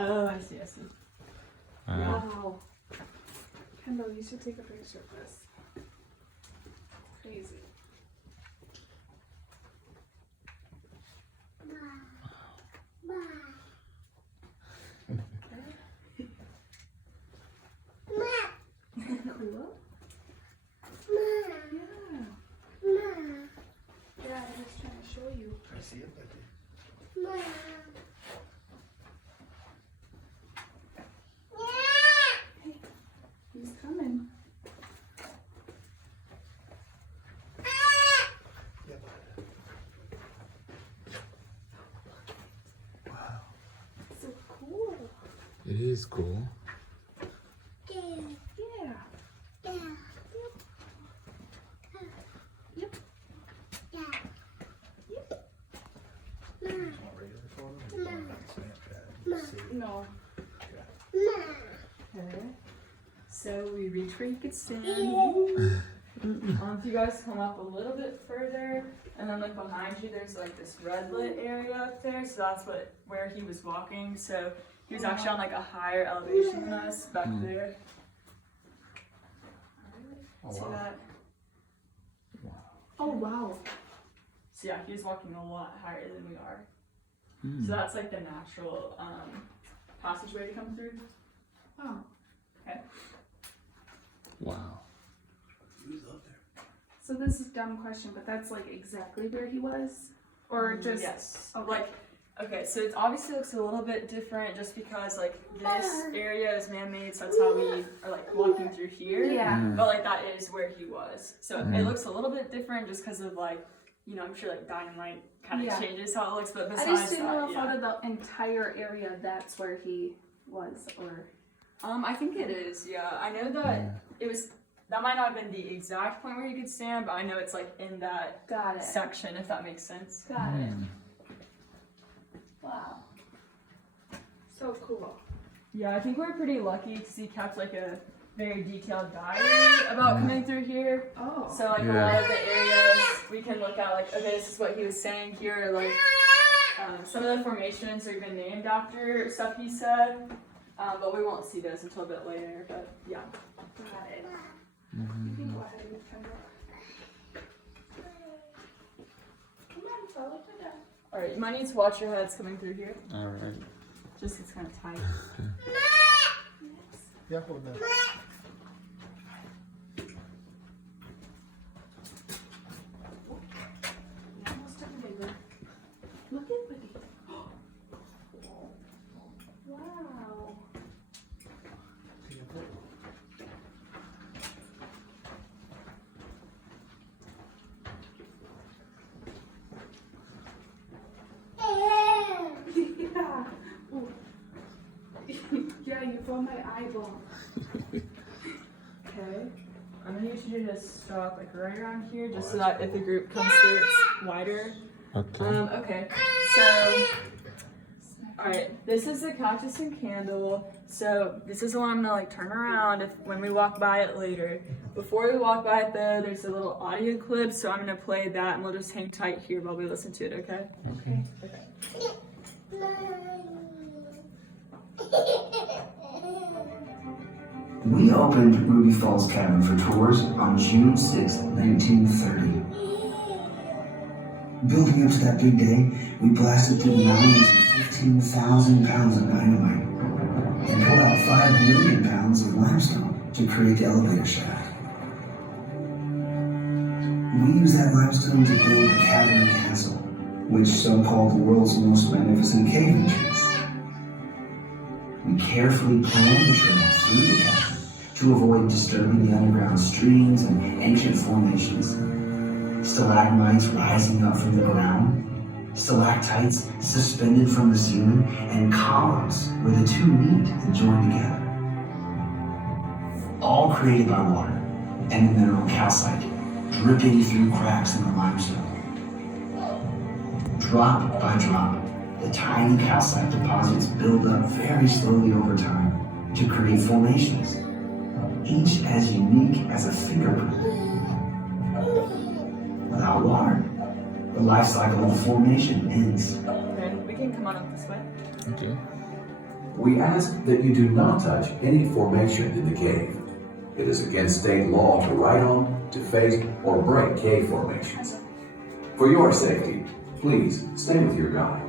Oh, I see, I see. Wow. Kendall, you should take a picture of this. Crazy. Cool. Yeah, I was trying to show you. I see it, but He's coming. yep. Wow. So cool. It is cool. Yeah. Yep. It's not regular photo, it's not on Snapchat. You see. No. Okay. So we reach where you could stand. If you guys come up a little bit further, and then like behind you, there's like this red lit area up there. So that's where he was walking. So he was actually on like a higher elevation than us back there. Oh, See wow. that? Oh wow. So yeah, he was walking a lot higher than we are. So that's like the natural passageway to come through. Oh. Okay. Wow. Who's up there? So this is a dumb question, but that's like exactly where he was? Or just Yes. okay. Like, okay, so it obviously looks a little bit different just because like this area is man-made, so that's how we are like walking through here. Yeah. But like that is where he was. So it looks a little bit different just because of like, you know, I'm sure like dynamite kind of Yeah. changes how it looks, but I besides just didn't that, know if yeah. out of the entire area that's where he was or I think it is, yeah. I know that that might not have been the exact point where you could stand, but I know it's like in that got it. section, if that makes sense. Got it. Wow. So cool. Yeah, I think we're pretty lucky because he kept like a very detailed diary about coming through here. Oh. So like a lot of the areas we can look at like, okay, this is what he was saying here. Like some of the formations are even named after stuff he said, but we won't see those until a bit later. But yeah. Got it. You can go ahead and come on, follow it down. All right, you might need to watch your heads coming through here. All right. Just it's kind of tight. Yeah, hold that. You almost took a big one. Look at Buddy. Wow. Yeah. Ooh. Yeah, you found my eyeball. Okay. I'm gonna need you to just stop like right around here, just so that if the group comes through, it's wider. Okay. Okay. So, all right. This is the cactus and candle. So this is the one I'm gonna like turn around when we walk by it later. Before we walk by it though, there's a little audio clip, so I'm gonna play that, and we'll just hang tight here while we listen to it. Okay? Okay. Okay. We opened Ruby Falls Cabin for tours on June 6, 1930. Building up to that big day, we blasted through the mountains with 15,000 pounds of dynamite and pulled out 5 million pounds of limestone to create the elevator shaft. We used that limestone to build the cabin and castle, which some call the world's most magnificent cave entrance. We carefully planned the trail through the cabin to avoid disturbing the underground streams and ancient formations. Stalagmites rising up from the ground, stalactites suspended from the ceiling, and columns where the two meet and join together. All created by water and the mineral calcite dripping through cracks in the limestone. Drop by drop, the tiny calcite deposits build up very slowly over time to create formations, each as unique as a fingerprint. Without water, the life cycle of the formation ends. Okay. We can come on up this way. Okay. We ask that you do not touch any formation in the cave. It is against state law to ride on, to face, or break cave formations. For your safety, please stay with your guide.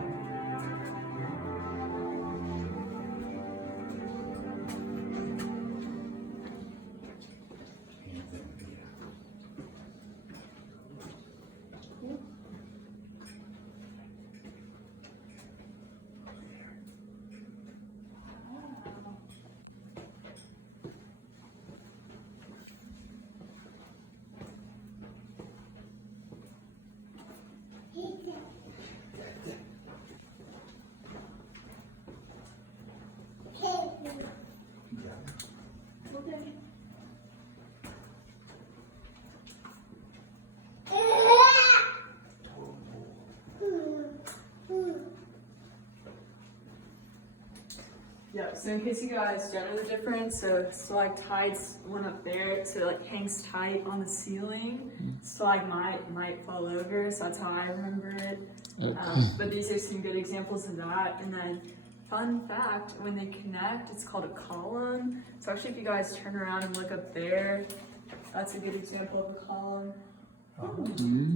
Yeah, so in case you guys don't know the difference, so stalactites went up there, so it like hangs tight on the ceiling. Stalagmite might fall over, so that's how I remember it. But these are some good examples of that. And then, fun fact, when they connect, it's called a column. So actually, if you guys turn around and look up there, that's a good example of a column.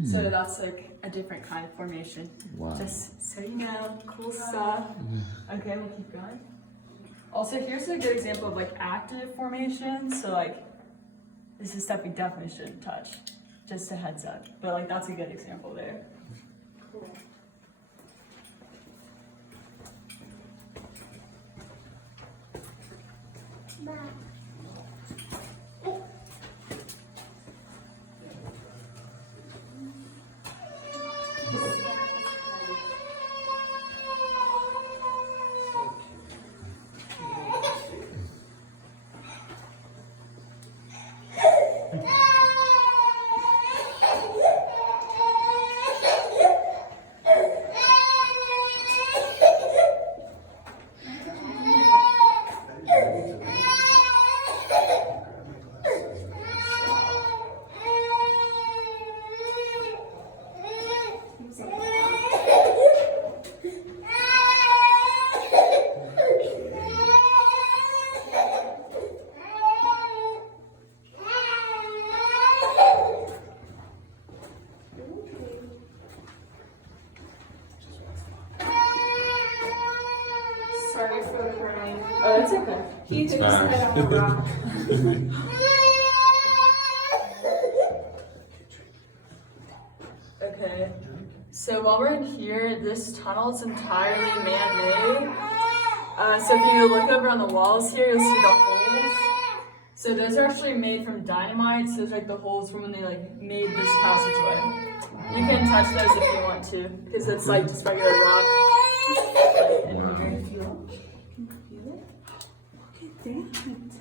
So that's like a different kind of formation. Wow. Just so you know, cool stuff. Okay, we'll keep going. Also, here's a good example of like active formation. So like, this is stuff we definitely shouldn't touch. Just a heads up. But like, that's a good example there. Cool. Sorry for the crying. Oh, that's okay. He hit his head on a rock. Okay. So while we're in here, this tunnel is entirely man-made. So if you look over on the walls here, you'll see the holes. So those are actually made from dynamite. So it's like the holes from when they like made this passageway. You can touch those if you want to, because it's like just regular rock. Like in here. Can you feel it? Look at that.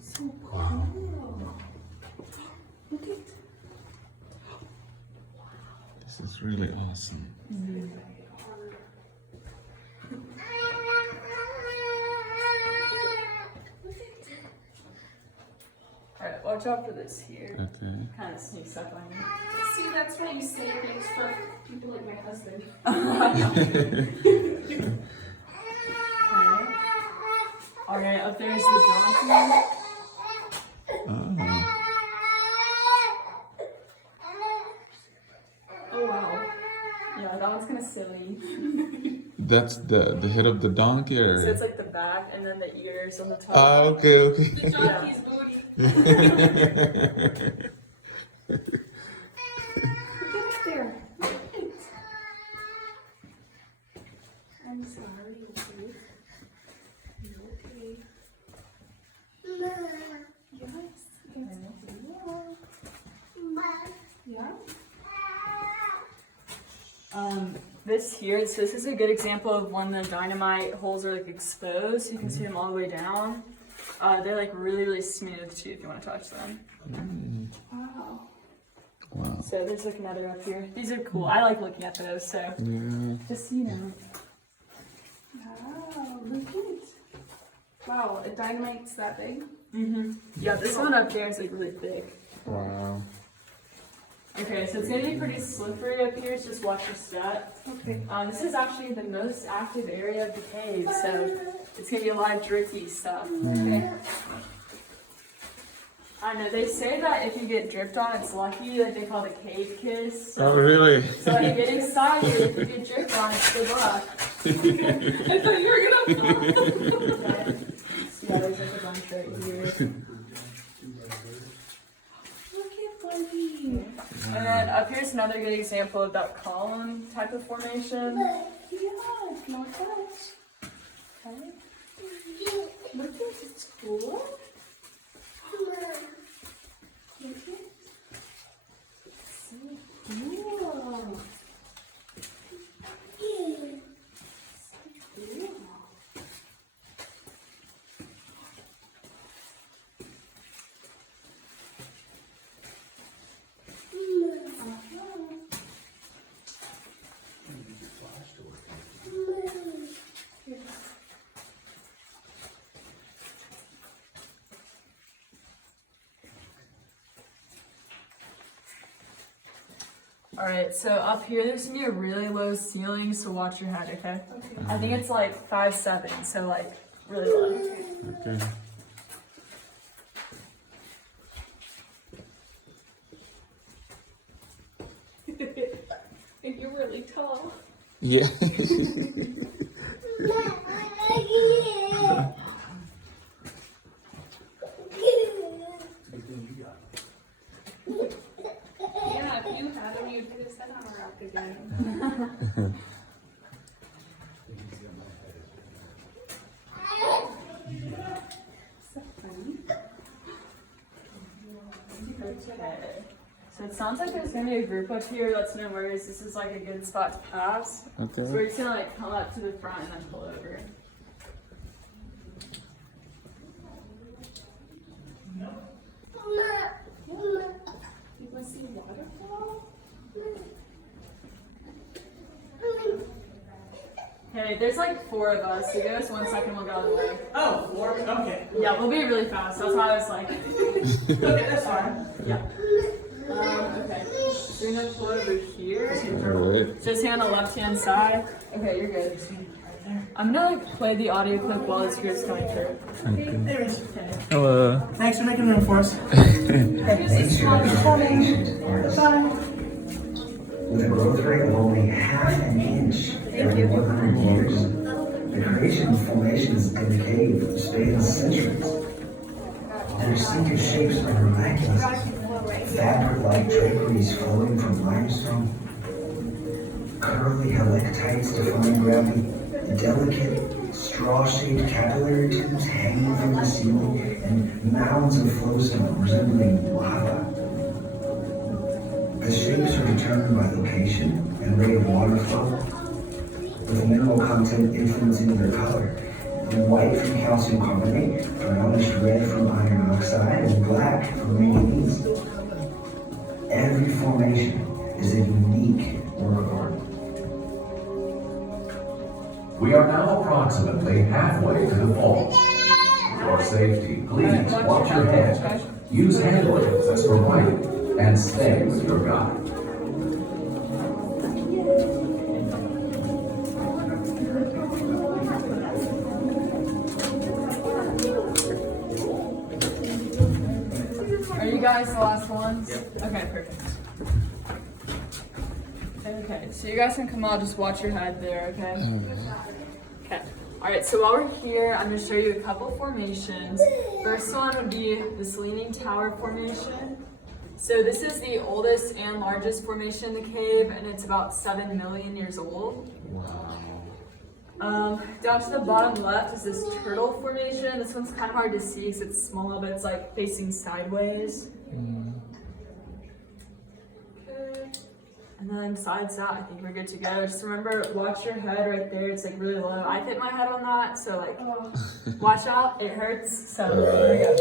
So cool. Look at This is really awesome. Alright, watch out for this here. Okay. Kind of sneaks up on you. See, that's why you say things for people like my husband. Okay. Alright, up there is the donkey. Oh. Oh wow. Yeah, that one's kind of silly. That's the head of the donkey So area. it's like the back and then the ears on the top. Ah, okay, okay. The donkey's booty. That's Look at there. Look it. I'm sorry, okay? You okay? Yes. Yeah. This here, so this is a good example of when the dynamite holes are like exposed. You can see them all the way down. They're like really, really smooth too if you want to touch them. Wow. Wow. So there's like another up here. These are cool. I like looking at those, so Yeah. just so you know. Wow, look at it. Wow, a dynamite's that big? Yeah, this one up there is like really thick. Wow. Okay, so it's gonna be pretty slippery up here, so just watch your step. Okay. This is actually the most active area of the cave, so It's gonna be a lot of drippy stuff. Okay. I know, they say that if you get dripped on, it's lucky, like they call it a cave kiss. So, Oh, really? so when you get excited, if you get dripped on, it's good luck. I thought you were gonna fall. Yeah, there's like a bunch right here. Look at Barbie. And then up here's another good example of that column type of formation. Yeah, not that. Okay. Look at it, it's cool. Look at it. So cool. Alright, so up here there's gonna be a really low ceiling, so watch your head, okay? I think it's like 5'7", so like really low. Okay. And you're really tall. Yeah. Yeah, if you had him, you'd put his head on a rock again. So funny. Okay. So it sounds like there's gonna be a group up here, that's no worries. This is like a good spot to pass. So Okay. we're just gonna like come up to the front and then pull over. You want to see a waterfall? Hey, there's like 4 of us, so give us 1 second, we'll go out of the way. Oh, four? Okay. Yeah, we'll be really fast, that's why I was like, Okay, that's fine. yeah. Okay, so you're gonna pull over here. Alright. Just hand on the left-hand side. Okay, you're good. I'm gonna like play the audio clip while this group's going through. There it is. Hello. Thanks for making room for us. Nature is patient artist. With a growth rate of only half an inch every 100 years, the creation of formations in the cave spans centuries. Their sinker shapes are miraculous, fabric-like draperies flowing from limestone, curly helictites defying gravity, delicate straw-shaped capillary tubes hanging from the ceiling, and mounds of flowstone resembling lava. The shapes are determined by location and rate of water flow, with the mineral content influencing their color. White from calcium carbonate, brownish red from iron oxide, and black from manganese. Every formation is a unique work of art. We are now approximately halfway to the falls. For your safety, please watch your head, use hand rails as provided, and stay with your guide. Are you guys the last ones? Okay, perfect. Okay, so you guys can come out, just watch your head there, okay? Okay. Alright, so while we're here, I'm going to show you a couple formations. First one would be this leaning tower formation. So this is the oldest and largest formation in the cave, and it's about 7 million years old. Down to the bottom left is this turtle formation. This one's kind of hard to see because it's small, but it's like facing sideways. Okay. And then besides that, I think we're good to go. Just remember, watch your head right there. It's like really low. I hit my head on that, so like, watch out. It hurts. So there we go.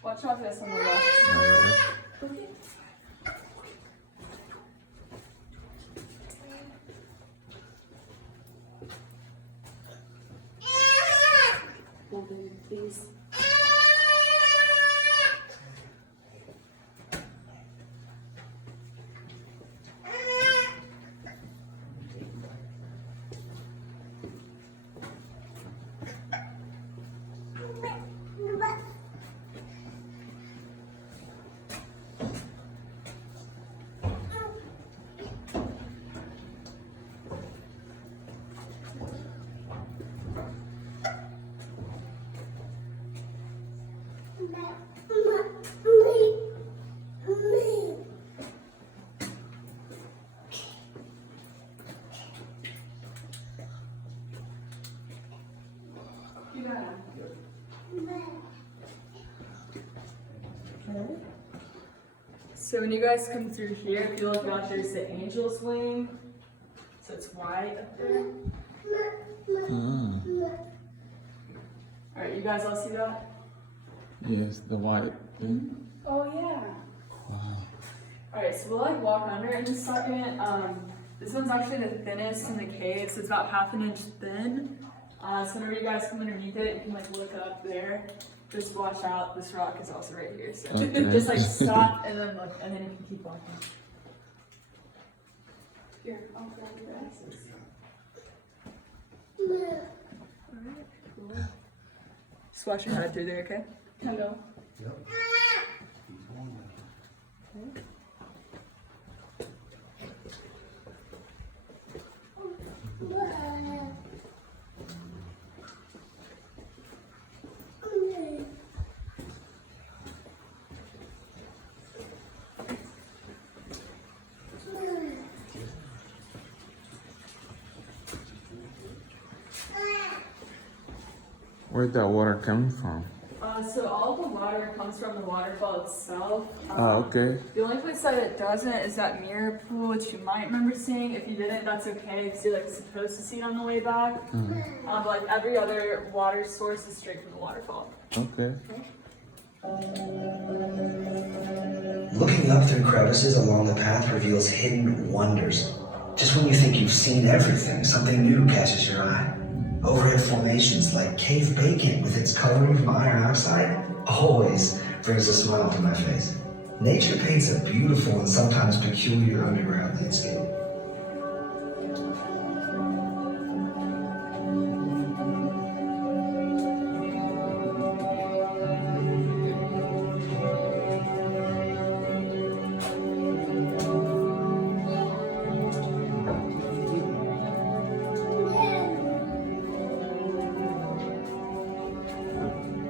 Watch out for this on the left. Please. So when you guys come through here, if you look out, there's the angel's wing. So it's white up there. Ah, Alright, you guys all see that? yes, the white thing. Oh yeah. Wow. Alright, so we'll like walk under it in a second. This one's actually the thinnest in the cave, so it's about half an inch thin. So whenever you guys come underneath it, you can like look up there. Just watch out, this rock is also right here. So Okay. just like stop and then look, and then you can keep walking. Here, I'll grab your glasses. Alright, cool. Just watch your head through there, okay? Kendall. Yep. Where'd that water come from? So all the water comes from the waterfall itself. Okay. The only place that it doesn't is that mirror pool, which you might remember seeing. If you didn't, that's okay, because you're like supposed to see it on the way back. But like every other water source is straight from the waterfall. Okay. Looking up through crevices along the path reveals hidden wonders. Just when you think you've seen everything, something new catches your eye. Overhead formations like cave bacon with its coloring from iron oxide always brings a smile to my face. Nature paints a beautiful and sometimes peculiar underground landscape.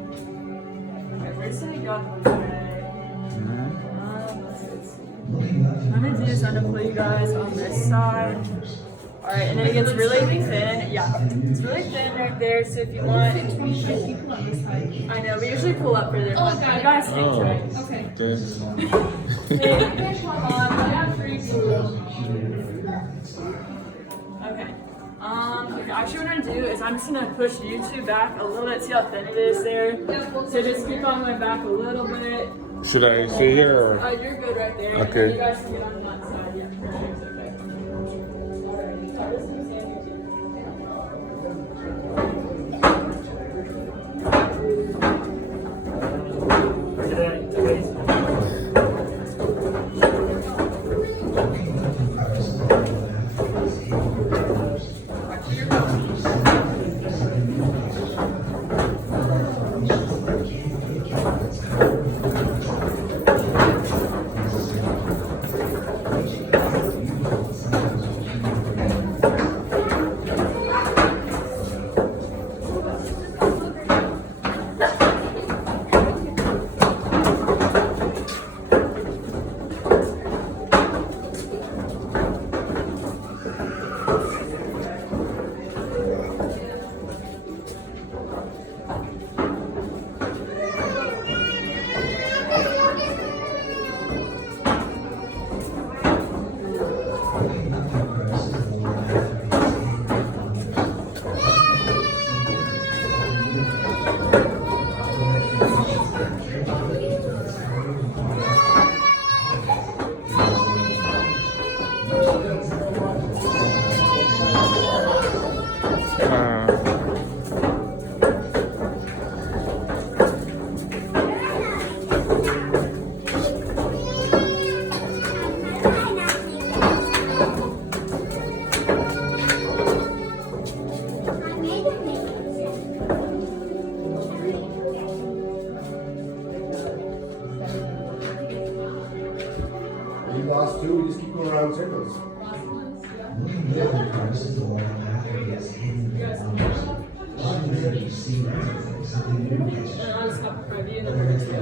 Okay, first thing we got the way. I'm gonna do is I'm gonna put you guys on this side. Alright, and then it gets really thin. Yeah, it's really thin right there. So if you want, I know we usually pull up further. Oh, but got you it. guys think Oh. right? Okay. Okay. Hey, you can come on. I have free tools. Okay. Actually, what I'm gonna do is I'm just gonna push YouTube back a little bit. See how thin it is there. So just keep on going back a little bit. Should I sit here? Oh, you're good right there. Okay. And you guys can get on that side. Yeah, perfect. Okay. Alright. Sorry, this is stand here too. Last ones, yeah. Looking at the prices all areas hidden in the numbers. One minute you see something new catches And your I'll just eye. have to review and then we're good to go.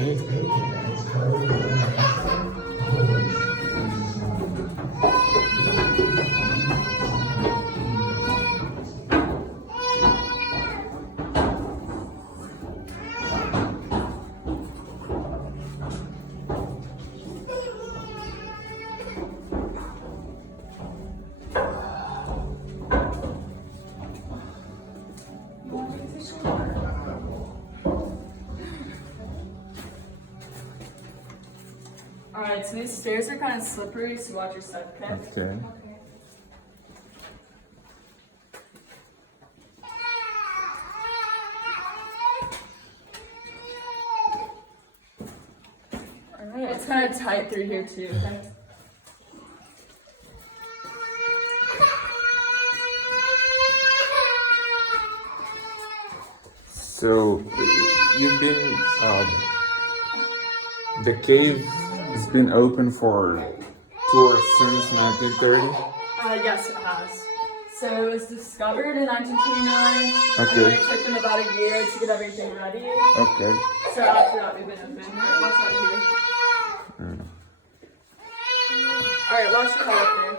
It's bacon and it's covered in always freezes on. Alright, so these stairs are kind of slippery, so watch your step, okay? Okay. Alright, it's kind of tight through here too, okay? So you've been the cave has been open for tours since 1930. Yes, it has. So it was discovered in 1929. Okay. And it took them about a year to get everything ready. Okay. So after that, we've been open. Alright, watch out here. Alright, watch your head up there.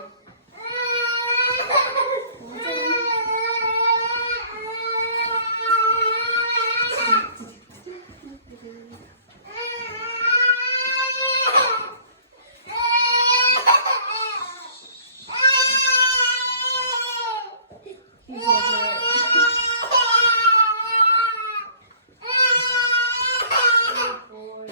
He's over it. Good boy.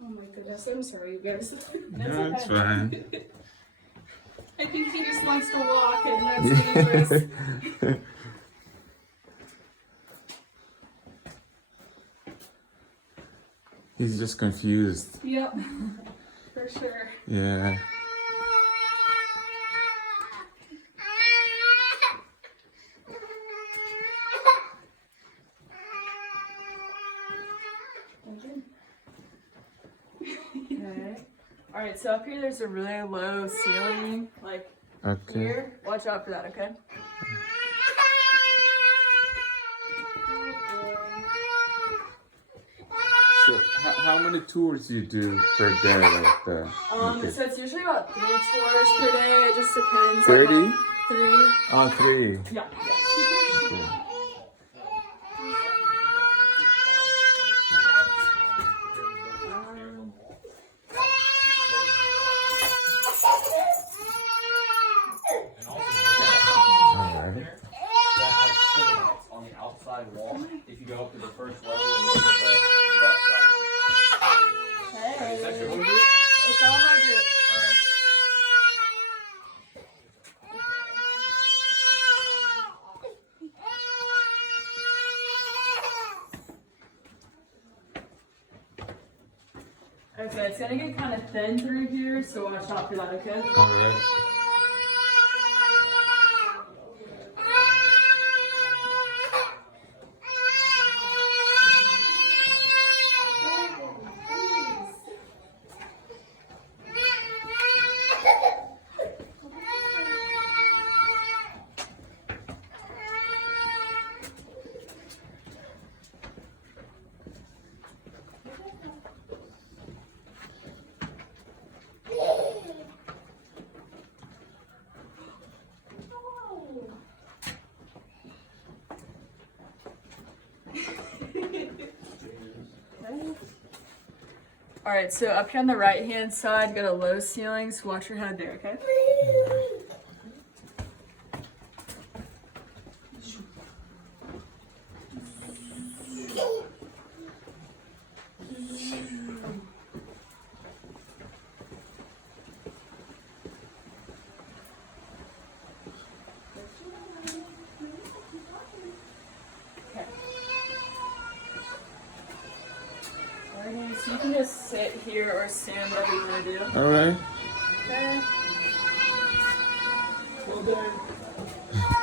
Oh my goodness, I'm sorry, you guys. No, it's fine. I think he just wants to walk and that's dangerous. He's just confused. Yep, for sure. Yeah. Alright, so up here there's a really low ceiling, like Okay. here. Watch out for that, okay? So how many tours you do per day like that? Okay. So it's usually about 3 tours per day. It just depends. 30? On how, 3. Oh, 3. Yeah, yeah. Yeah. Alright. That has silhouettes on the outside wall. If you go up to the first level and look at the left side. Hey, Is that your home group? it's all my group. Alright. Okay, it's gonna get kind of thin through here, so watch out for that, okay? Alright. Alright, so up here on the right hand side, got a low ceiling, so watch your head there, okay? So you can just sit here or stand, whatever you want to do. All right. Okay. Well done.